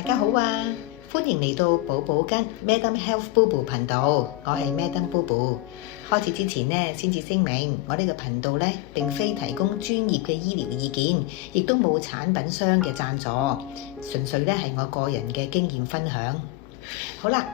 大家好啊，歡迎嚟到寶寶根 Madam Health Boo 頻道，我係 Madam Boo。開始之前呢，先至聲明，我呢個頻道呢並非提供專業嘅醫療意見，亦都冇產品商嘅贊助，純粹呢係我個人嘅經驗分享。好啦。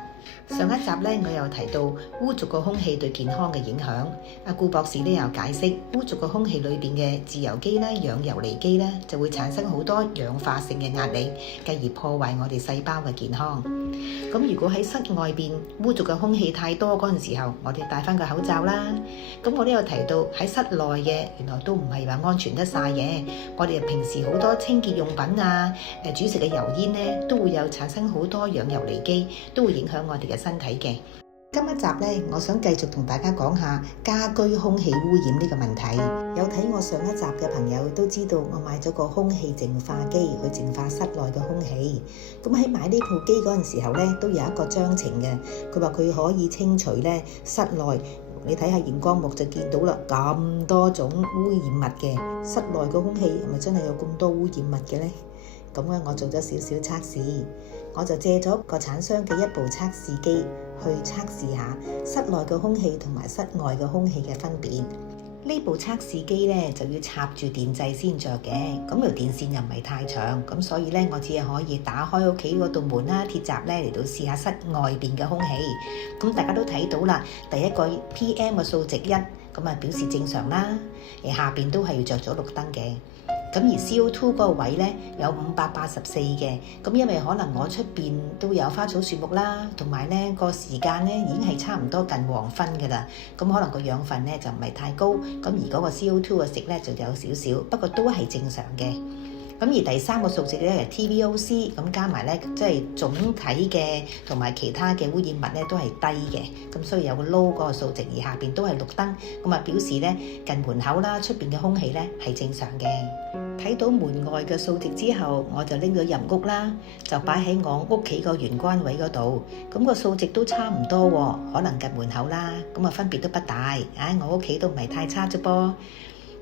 上一集咧，我又提到污濁嘅空氣對健康嘅影響。阿顧博士咧又解釋，污濁嘅空氣裏邊嘅自由基咧、氧游離基咧，就會產生好多氧化性嘅壓力，繼而破壞我哋細胞嘅健康。咁如果喺室外邊污濁嘅空氣太多嗰陣時候，我哋戴翻個口罩啦。咁我都有提到喺室內嘅，原來都唔係話安全得晒嘅。我哋平時好多清潔用品啊、煮食嘅油煙咧，都會有產生好多氧游離基，都會影響我哋嘅身體嘅。今一集咧，我想繼續同大家講下家居空氣污染呢個問題。有睇我上一集嘅朋友都知道，我買咗個空氣淨化機去淨化室內嘅空氣。咁喺買呢部機嗰陣時候咧，都有一個章程嘅。佢話佢可以清除咧室內，你睇下熒光幕就見到啦，咁多種污染物嘅。室內嘅空氣係咪真係有咁多污染物嘅咧？咁咧，我做咗少少測試。我就借咗個產商嘅一部測試機去測試下室內嘅空氣同埋室外嘅空氣嘅分別。呢部測試機咧就要插住電掣先着嘅，咁條電線又唔係太長，咁所以咧我只係可以打開屋企嗰道門啦、鐵閘咧嚟到試下室外邊嘅空氣。咁大家都睇到啦，第一個 PM 嘅數值1，咁啊表示正常啦。下邊都係要着咗綠燈嘅。咁而 CO2 嗰個位咧有584嘅，咁因為可能我出邊都有花草樹木啦，同埋咧個時間咧已經係差唔多近黃昏嘅啦，咁可能個養分咧就唔係太高，咁而嗰個 CO2 嘅值咧就有少少，不過都係正常嘅。咁而第三個數值咧係 TVOC， 咁加埋咧即係總體嘅同埋其他嘅污染物咧都係低嘅，咁所以有個 low 嗰個數值，而下邊都係綠燈，咁啊表示咧近門口啦、出邊嘅空氣咧係正常嘅。睇到門外嘅數值之後，我就拎咗入屋啦，就擺喺我屋企個玄關位嗰度，咁個數值都差唔多喎，可能近門口啦，咁啊分別都不大，我屋企都唔係太差啫噃。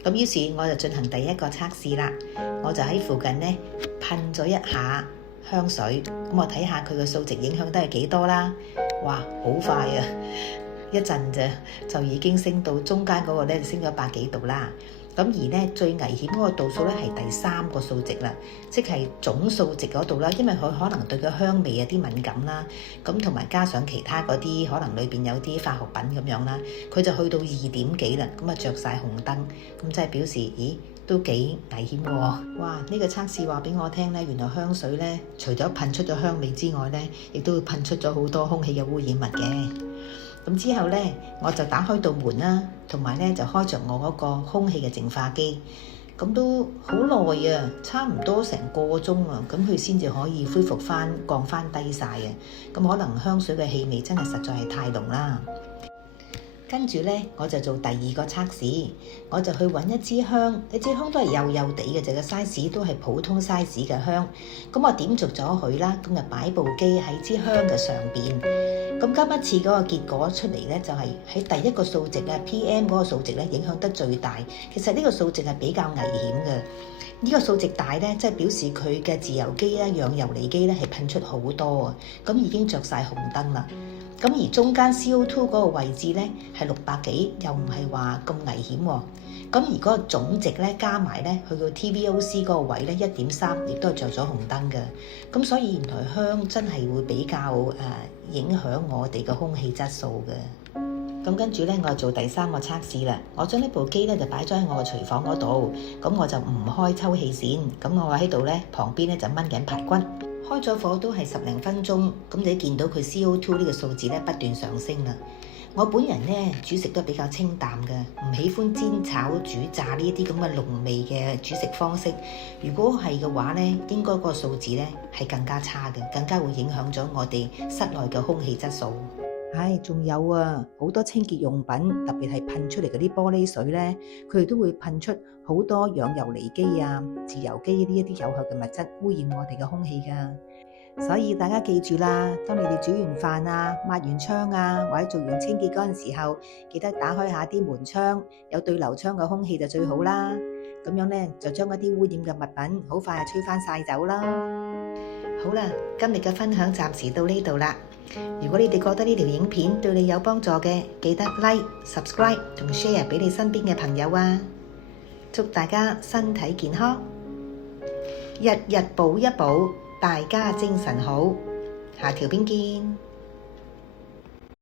咁於是我就進行第一個測試啦，我就喺附近咧噴咗一下香水，咁我睇下佢嘅數值影響都係幾多啦。哇，好快啊！一陣啫就已經升到中間嗰個咧，升咗100幾度啦。咁而咧最危險嗰個度數咧係第3個數值啦，即係總數值嗰度啦，因為佢可能對個香味有啲敏感啦，咁同埋加上其他嗰啲可能裏邊有啲化學品咁樣啦，佢就去到2點幾啦，咁啊着晒紅燈，咁即係表示，咦都幾危險喎！哇！呢個測試話俾我聽咧，原來香水咧除咗噴出咗香味之外咧，亦都會噴出咗好多空氣嘅污染物嘅。咁之後咧，我就打開道門啦，同埋咧就開着我嗰個空氣嘅淨化機，咁都好耐啊，差唔多成個鐘啊，咁佢先至可以恢復翻、降翻低晒啊。咁可能香水嘅氣味真係實在係太濃啦。跟住咧，我就做第二個測試，我就去揾一支香，呢支香都係幼幼地嘅，就個 size 都係普通 size 嘅香。咁我點着咗佢啦，咁就擺部機喺支香嘅上邊。咁今一次嗰個結果出嚟咧，就係喺第一個數值啊 PM 嗰個數值咧影響得最大。其實呢個數值係比較危險嘅。呢個數值大咧，即係表示佢嘅自由基啦、氧游離基咧係噴出好多啊，咁已經着晒紅燈啦。咁而中間 CO2 嗰個位置咧係600幾，又唔係話咁危險喎。咁而嗰個總值咧加埋咧，去到 TVOC 嗰個位咧1.3，亦都係着咗紅燈嘅。咁所以原來香真係會比較影響我哋嘅空氣質素嘅。咁跟住咧，我就做第3個測試啦。我將呢部機咧就擺咗喺我嘅廚房嗰度，咁我就唔開抽氣扇，咁我喺度咧旁邊咧就燜緊排骨。開咗火都係10零分鐘，咁你見到佢 CO2 呢個數字咧不斷上升啦。我本人咧煮食都比較清淡嘅，唔喜歡煎炒煮炸呢啲咁嘅濃味嘅煮食方式。如果係嘅話咧，應該個數字咧係更加差嘅，更加會影響咗我哋室內嘅空氣質素。仲有啊，好多清潔用品，特別係噴出嚟嗰啲玻璃水咧，佢哋都會噴出好多氧游離基啊、自由基呢一啲有害嘅物質，污染我哋嘅空氣㗎。所以大家記住啦，當你哋煮完飯啊、抹完窗啊，或者做完清潔嗰陣時候，記得打開下啲門窗，有對流窗嘅空氣就最好啦。咁樣咧就將一啲污染嘅物品好快就吹翻晒走啦。好啦，今日嘅分享暫時到呢度啦。如果你哋覺得呢條影片對你有幫助嘅，記得 like、subscribe 同 share 俾你身邊嘅朋友啊！祝大家身體健康，日日補一補，大家精神好。下條片見。